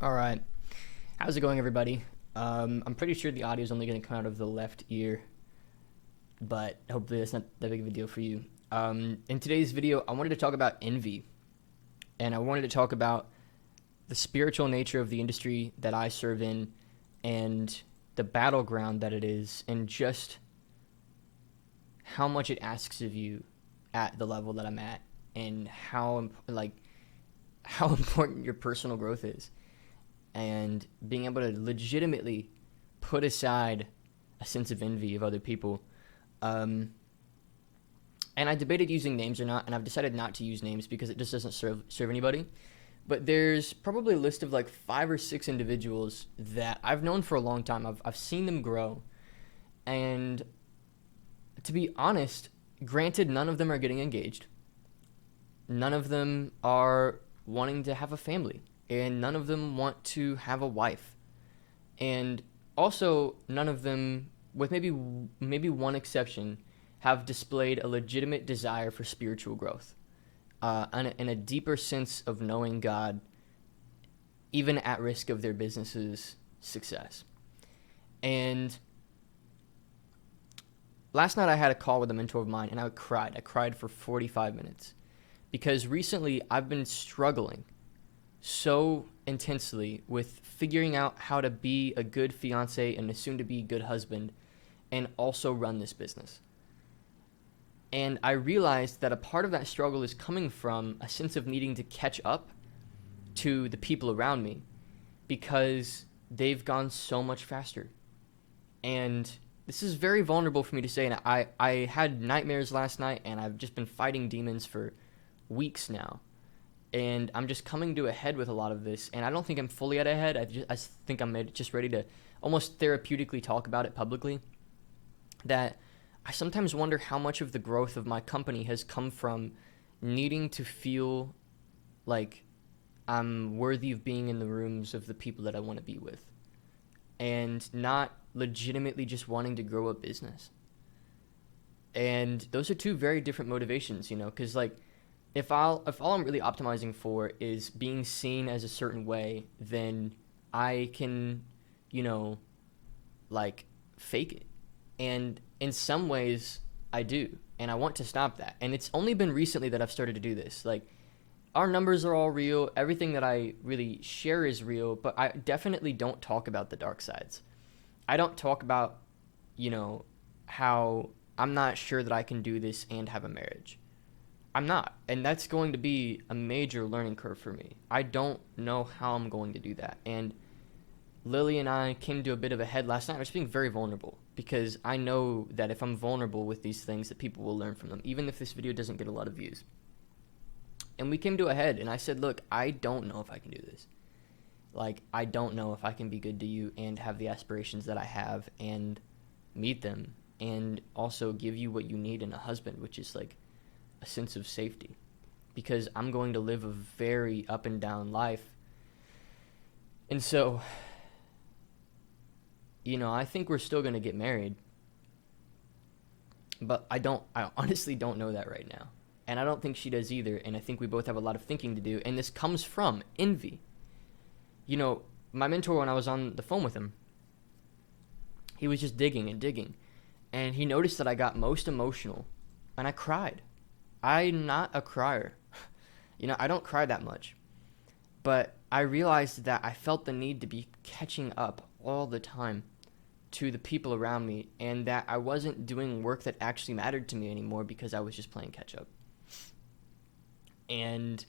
All right. How's it going, everybody? I'm pretty sure the audio is only going to come out of the left ear, but hopefully that's not that big of a deal for you. In today's video, I wanted to talk about envy, and I wanted to talk about the spiritual nature of the industry that I serve in and the battleground that it is, and just how much it asks of you at the level that I'm at, and how important your personal growth is, and being able to legitimately put aside a sense of envy of other people. Um, and I debated using names or not, and I've decided not to use names because it just doesn't serve anybody. But there's probably a list of like 5 or 6 individuals that I've known for a long time. I've seen them grow, and to be honest, granted, none of them are getting engaged. None of them are wanting to have a family, and none of them want to have a wife. And also, none of them, with maybe one exception, have displayed a legitimate desire for spiritual growth, and a deeper sense of knowing God, even at risk of their business's success. And last night I had a call with a mentor of mine, and I cried. I cried for 45 minutes because recently I've been struggling so intensely with figuring out how to be a good fiance and a soon to be good husband and also run this business. And I realized that a part of that struggle is coming from a sense of needing to catch up to the people around me because they've gone so much faster. And this is very vulnerable for me to say. And I had nightmares last night, and I've just been fighting demons for weeks now. And I'm just coming to a head with a lot of this. And I don't think I'm fully at a head. I think I'm just ready to almost therapeutically talk about it publicly. That I sometimes wonder how much of the growth of my company has come from needing to feel like I'm worthy of being in the rooms of the people that I want to be with, and not legitimately just wanting to grow a business. And those are two very different motivations, because like if all I'm really optimizing for is being seen as a certain way, then I can, you know, like fake it. And in some ways I do, and I want to stop that. And it's only been recently that I've started to do this. Like, our numbers are all real, everything that I really share is real, but I definitely don't talk about the dark sides. I don't talk about, how I'm not sure that I can do this and have a marriage. I'm not, and that's going to be a major learning curve for me. I don't know how I'm going to do that. And Lily and I came to a bit of a head last night. I was being very vulnerable because I know that if I'm vulnerable with these things, that people will learn from them, even if this video doesn't get a lot of views. And we came to a head, and I said, look, I don't know if I can do this. Like, I don't know if I can be good to you and have the aspirations that I have and meet them and also give you what you need in a husband, which is like a sense of safety. Because I'm going to live a very up and down life. And so, I think we're still going to get married. But I honestly don't know that right now. And I don't think she does either. And I think we both have a lot of thinking to do. And this comes from envy. My mentor, when I was on the phone with him, he was just digging and digging. And he noticed that I got most emotional. And I cried. I'm not a crier. I don't cry that much. But I realized that I felt the need to be catching up all the time to the people around me, and that I wasn't doing work that actually mattered to me anymore because I was just playing catch up. And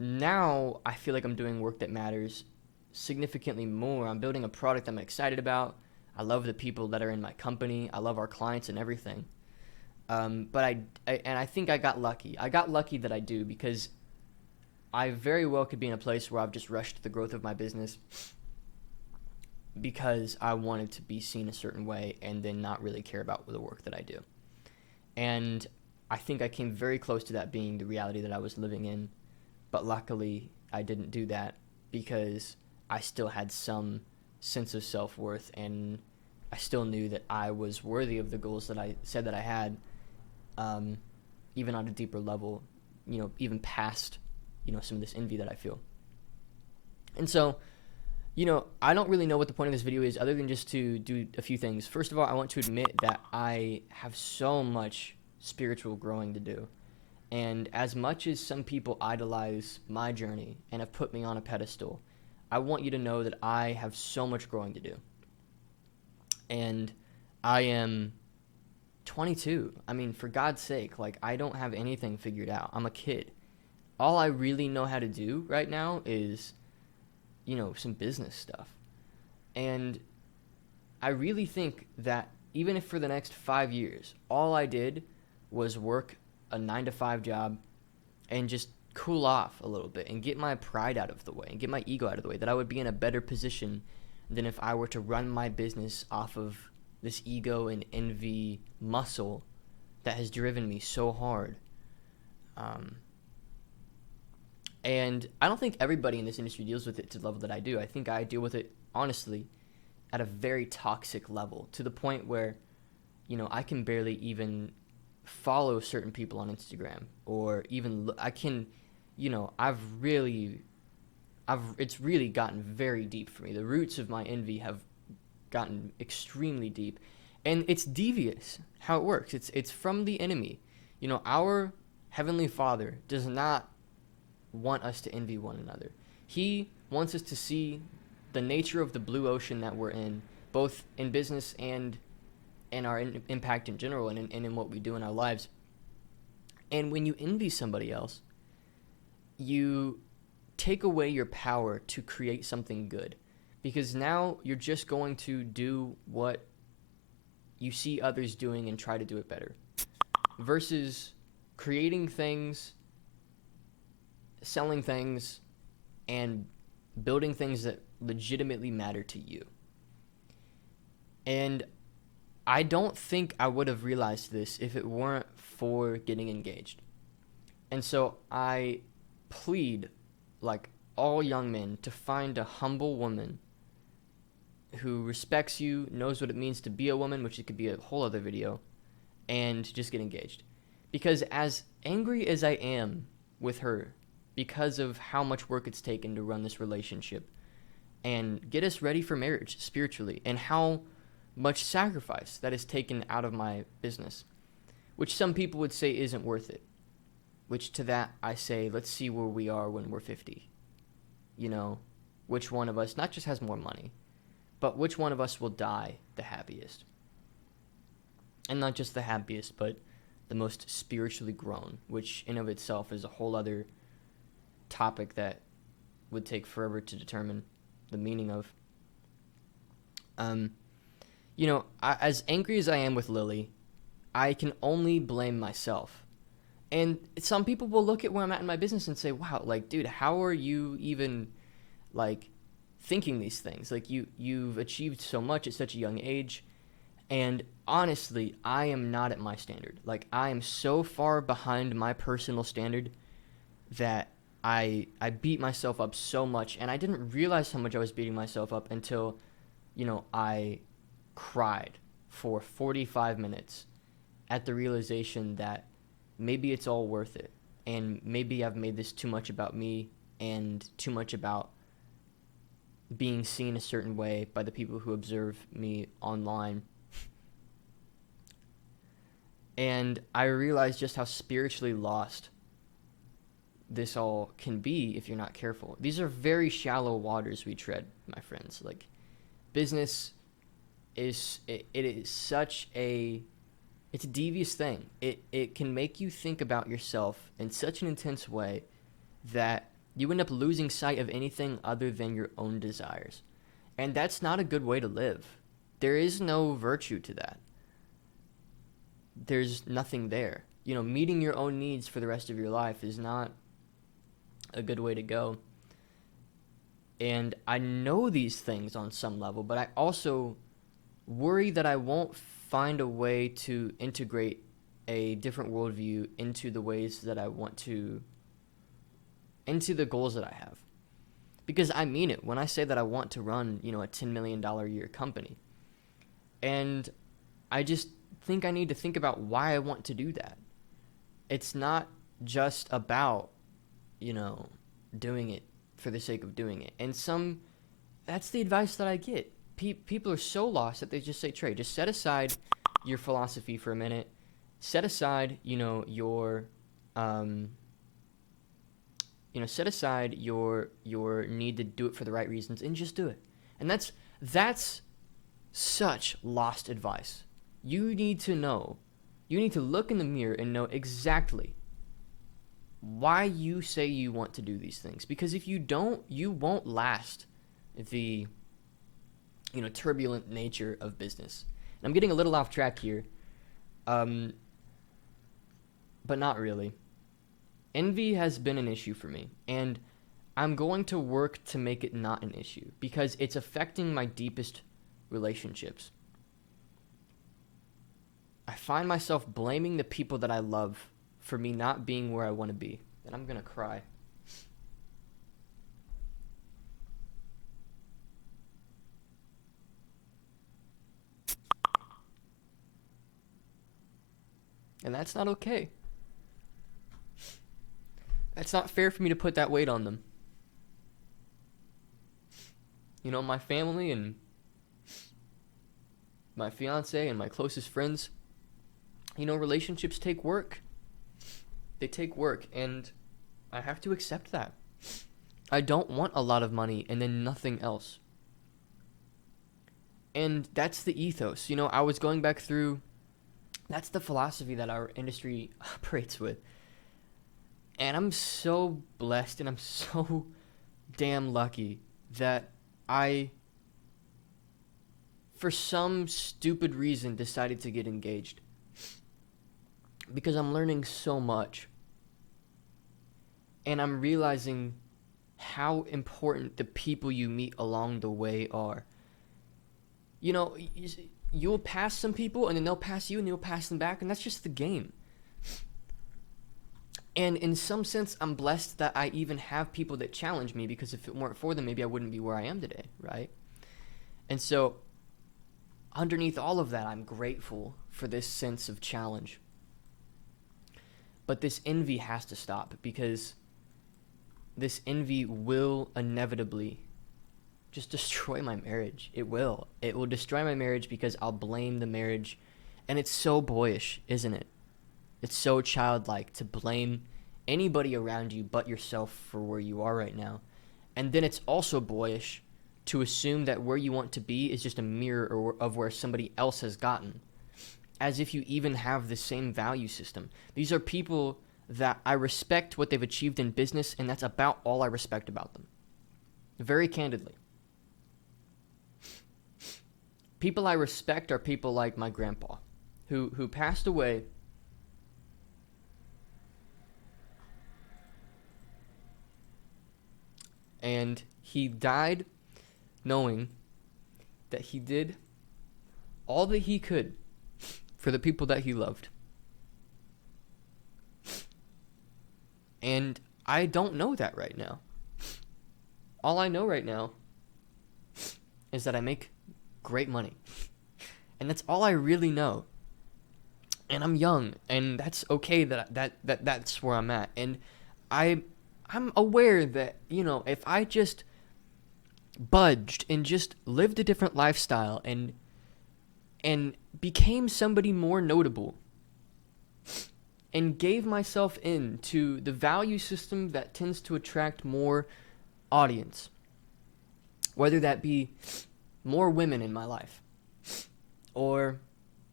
now I feel like I'm doing work that matters significantly more. I'm building a product I'm excited about. I love the people that are in my company. I love our clients and everything. But I think I got lucky. I got lucky that I do, because I very well could be in a place where I've just rushed the growth of my business because I wanted to be seen a certain way and then not really care about the work that I do. And I think I came very close to that being the reality that I was living in. But luckily, I didn't do that because I still had some sense of self-worth, and I still knew that I was worthy of the goals that I said that I had, even on a deeper level, even past, some of this envy that I feel. And so, I don't really know what the point of this video is other than just to do a few things. First of all, I want to admit that I have so much spiritual growing to do. And as much as some people idolize my journey and have put me on a pedestal, I want you to know that I have so much growing to do. And I am 22. I mean, for God's sake, like, I don't have anything figured out. I'm a kid. All I really know how to do right now is, some business stuff. And I really think that even if for the next 5 years, all I did was work a 9-to-5 job and just cool off a little bit and get my pride out of the way and get my ego out of the way, that I would be in a better position than if I were to run my business off of this ego and envy muscle that has driven me so hard. And I don't think everybody in this industry deals with it to the level that I do. I think I deal with it, honestly, at a very toxic level, to the point where, I can barely even follow certain people on Instagram, or even I can, it's really gotten very deep for me. The roots of my envy have gotten extremely deep, and it's devious how it works. It's from the enemy. Our Heavenly Father does not want us to envy one another. He wants us to see the nature of the blue ocean that we're in, both in business and in our impact in general, and in what we do in our lives. And when you envy somebody else, you take away your power to create something good, because now you're just going to do what you see others doing and try to do it better, versus creating things, selling things, and building things that legitimately matter to you. And I don't think I would have realized this if it weren't for getting engaged. And so I plead, like all young men, to find a humble woman who respects you, knows what it means to be a woman, which it could be a whole other video, and just get engaged. Because as angry as I am with her, because of how much work it's taken to run this relationship and get us ready for marriage spiritually, and how much sacrifice that is taken out of my business, which some people would say isn't worth it, which to that I say, let's see where we are when we're 50. Which one of us not just has more money, but which one of us will die the happiest. And not just the happiest, but the most spiritually grown, which in of itself is a whole other topic that would take forever to determine the meaning of. As angry as I am with Lily, I can only blame myself. And some people will look at where I'm at in my business and say, wow, like, dude, how are you even, like, thinking these things? Like, you've achieved so much at such a young age. And honestly, I am not at my standard. Like, I am so far behind my personal standard that I beat myself up so much, and I didn't realize how much I was beating myself up until, I cried for 45 minutes at the realization that maybe it's all worth it, and maybe I've made this too much about me and too much about being seen a certain way by the people who observe me online. And I realized just how spiritually lost this all can be if you're not careful. These are very shallow waters we tread, my friends. Like, business is such a devious thing. It can make you think about yourself in such an intense way that you end up losing sight of anything other than your own desires. And that's not a good way to live. There is no virtue to that. There's nothing there. Meeting your own needs for the rest of your life is not a good way to go. And I know these things on some level, but I also worry that I won't find a way to integrate a different worldview into the ways that I want to, into the goals that I have. Because I mean it when I say that I want to run, a $10 million a year company. And I just think I need to think about why I want to do that. It's not just about, doing it for the sake of doing it. And that's the advice that I get. People are so lost that they just say, Trey, just set aside your philosophy for a minute. Set aside, set aside your need to do it for the right reasons and just do it. And that's such lost advice. You need to look in the mirror and know exactly why you say you want to do these things. Because if you don't, you won't last the turbulent nature of business. And I'm getting a little off track here, but not really. Envy has been an issue for me, and I'm going to work to make it not an issue because it's affecting my deepest relationships. I find myself blaming the people that I love for me not being where I want to be, and I'm going to cry. And that's not okay. It's not fair for me to put that weight on them. My family and my fiance and my closest friends, relationships take work. They take work, and I have to accept that. I don't want a lot of money and then nothing else. And that's the ethos. I was going back through, that's the philosophy that our industry operates with. And I'm so blessed and I'm so damn lucky that I, for some stupid reason, decided to get engaged. Because I'm learning so much. And I'm realizing how important the people you meet along the way are. You'll pass some people and then they'll pass you and you'll pass them back, and that's just the game. And in some sense, I'm blessed that I even have people that challenge me, because if it weren't for them, maybe I wouldn't be where I am today, right? And so, underneath all of that, I'm grateful for this sense of challenge. But this envy has to stop, because this envy will inevitably just destroy my marriage. It will. It will destroy my marriage because I'll blame the marriage. And it's so boyish, isn't it? It's so childlike to blame anybody around you but yourself for where you are right now. And then it's also boyish to assume that where you want to be is just a mirror of where somebody else has gotten, as if you even have the same value system. These are people that I respect what they've achieved in business, and that's about all I respect about them. Very candidly. People I respect are people like my grandpa, who passed away and he died knowing that he did all that he could for the people that he loved. And I don't know that right now. All I know right now is that I make great money. And that's all I really know. And I'm young, and that's okay that's where I'm at. And I'm aware that, if I just budged and just lived a different lifestyle and became somebody more notable and gave myself into the value system that tends to attract more audience, whether that be more women in my life or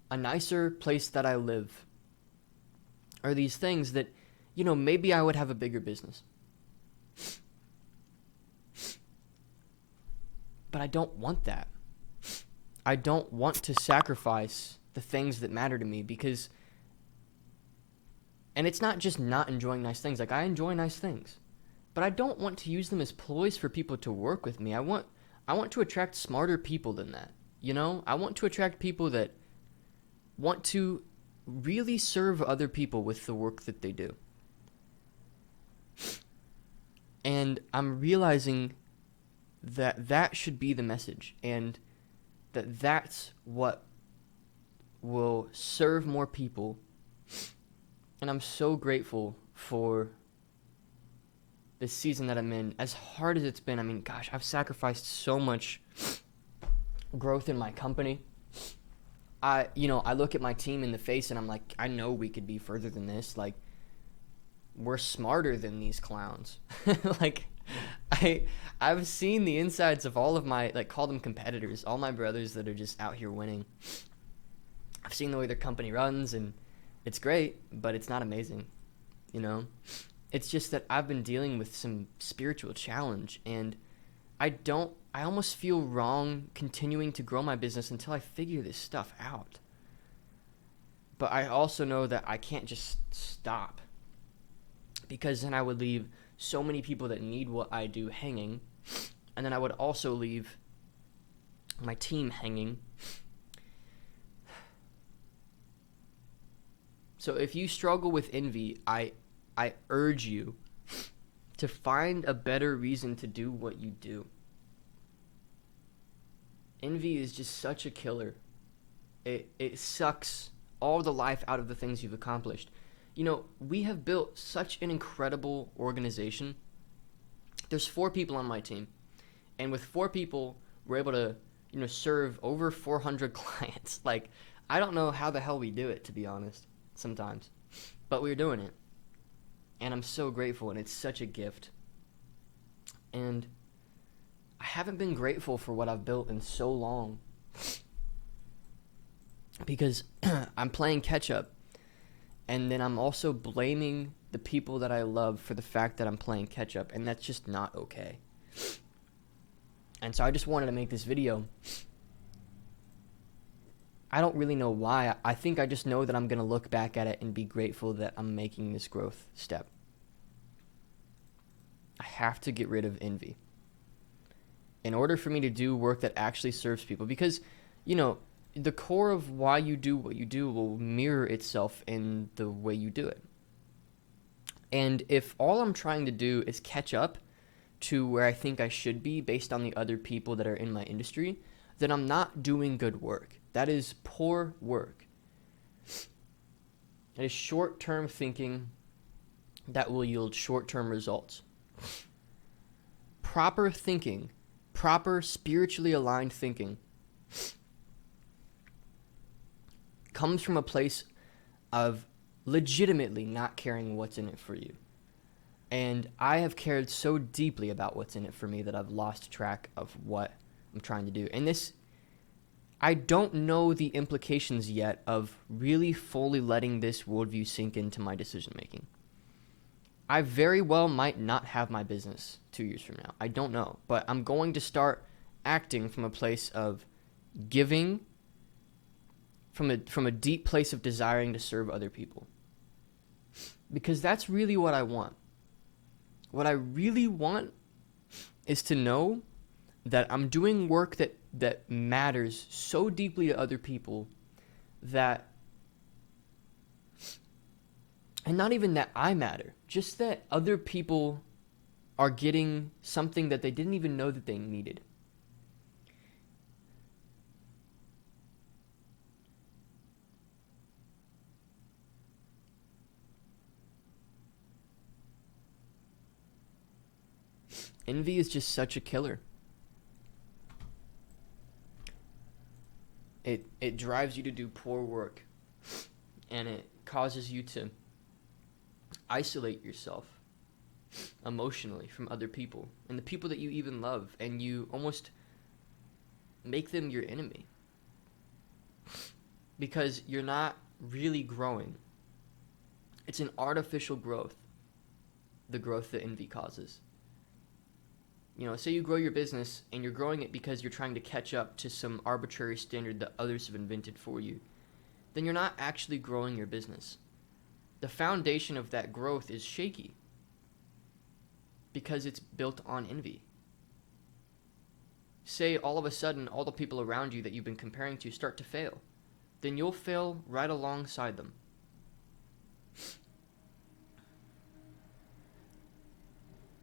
a nicer place that I live, or these things that, maybe I would have a bigger business. But I don't want that. I don't want to sacrifice the things that matter to me, because, and it's not just not enjoying nice things. Like, I enjoy nice things, but I don't want to use them as ploys for people to work with me. I want to attract smarter people than that. I want to attract people that want to really serve other people with the work that they do. And I'm realizing that should be the message, and that's what will serve more people. And I'm so grateful for this season that I'm in, as hard as it's been, I mean, gosh, I've sacrificed so much growth in my company. I look at my team in the face and I'm like, I know we could be further than this. Like, we're smarter than these clowns. Like, I've seen the insides of all of my, like, call them competitors, all my brothers that are just out here winning. I've seen the way their company runs, and it's great, but it's not amazing, you know? It's just that I've been dealing with some spiritual challenge, and I almost feel wrong continuing to grow my business until I figure this stuff out. But I also know that I can't just stop, because then I would leave so many people that need what I do hanging, and then I would also leave my team hanging. So if you struggle with envy, I urge you to find a better reason to do what you do. Envy is just such a killer. It sucks all the life out of the things you've accomplished. You know, we have built such an incredible organization. There's 4 people on my team. And with 4 people, we're able to, serve over 400 clients. Like, I don't know how the hell we do it, to be honest, sometimes. But we're doing it. And I'm so grateful, and it's such a gift. And I haven't been grateful for what I've built in so long. Because I'm playing catch up. And then I'm also blaming the people that I love for the fact that I'm playing catch up. And that's just not okay. And so I just wanted to make this video. I don't really know why. I think I just know that I'm going to look back at it and be grateful that I'm making this growth step. I have to get rid of envy in order for me to do work that actually serves people. Because, the core of why you do what you do will mirror itself in the way you do it. And if all I'm trying to do is catch up to where I think I should be based on the other people that are in my industry, then I'm not doing good work. That is poor work. It is short-term thinking that will yield short-term results. Proper thinking, proper spiritually aligned thinking comes from a place of legitimately not caring what's in it for you. And I have cared so deeply about what's in it for me that I've lost track of what I'm trying to do. And I don't know the implications yet of really fully letting this worldview sink into my decision making. I very well might not have my business 2 years from now. I don't know. But I'm going to start acting from a place of giving, from a deep place of desiring to serve other people. Because that's really what I want. What I really want is to know that I'm doing work that matters so deeply to other people that, and not even that I matter, just that other people are getting something that they didn't even know that they needed. Envy is just such a killer. It drives you to do poor work, and it causes you to isolate yourself emotionally from other people and the people that you even love, and you almost make them your enemy because you're not really growing. It's an artificial growth, the growth that envy causes. Say you grow your business and you're growing it because you're trying to catch up to some arbitrary standard that others have invented for you, then you're not actually growing your business. The foundation of that growth is shaky because it's built on envy. Say all of a sudden all the people around you that you've been comparing to start to fail, then you'll fail right alongside them.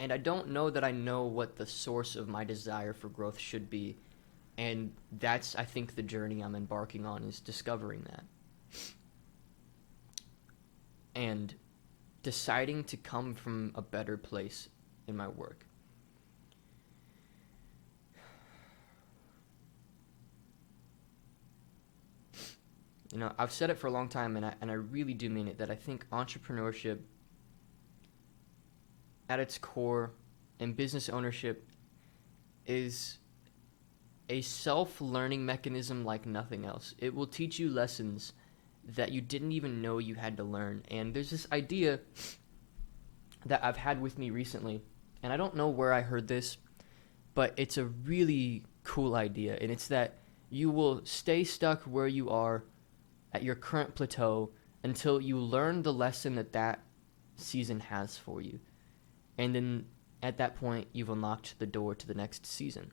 And I don't know that I know what the source of my desire for growth should be. And that's, I think, the journey I'm embarking on, is discovering that. And deciding to come from a better place in my work. You know, I've said it for a long time, and I really do mean it, that I think entrepreneurship at its core and business ownership is a self-learning mechanism like nothing else. It will teach you lessons that you didn't even know you had to learn. And there's this idea that I've had with me recently, and I don't know where I heard this, but it's a really cool idea, and it's that you will stay stuck where you are at your current plateau until you learn the lesson that season has for you. And then at that point, you've unlocked the door to the next season.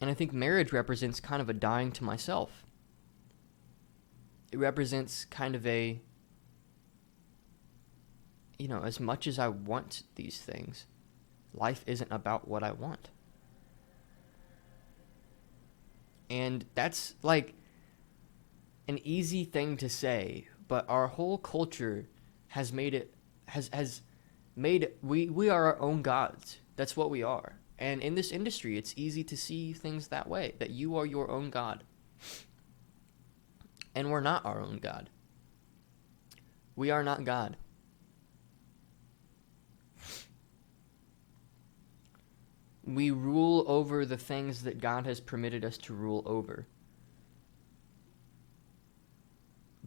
And I think marriage represents kind of a dying to myself. It represents kind of a, you know, as much as I want these things, life isn't about what I want. And that's like an easy thing to say, but our whole culture has made it, has made, we are our own gods. That's what we are. And in this industry, it's easy to see things that way, that you are your own God. And we're not our own God. We are not God. We rule over the things that God has permitted us to rule over.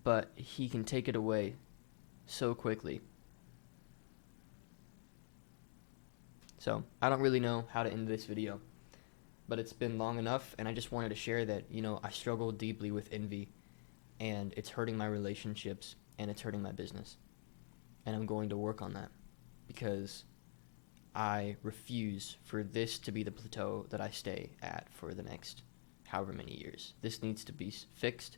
But He can take it away so quickly. So, I don't really know how to end this video, but it's been long enough, and I just wanted to share that, you know, I struggle deeply with envy, and it's hurting my relationships, and it's hurting my business. And I'm going to work on that, because I refuse for this to be the plateau that I stay at for the next however many years. This needs to be fixed,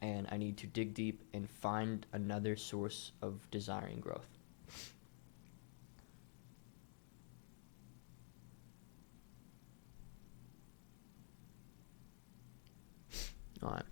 and I need to dig deep and find another source of desiring growth. All right.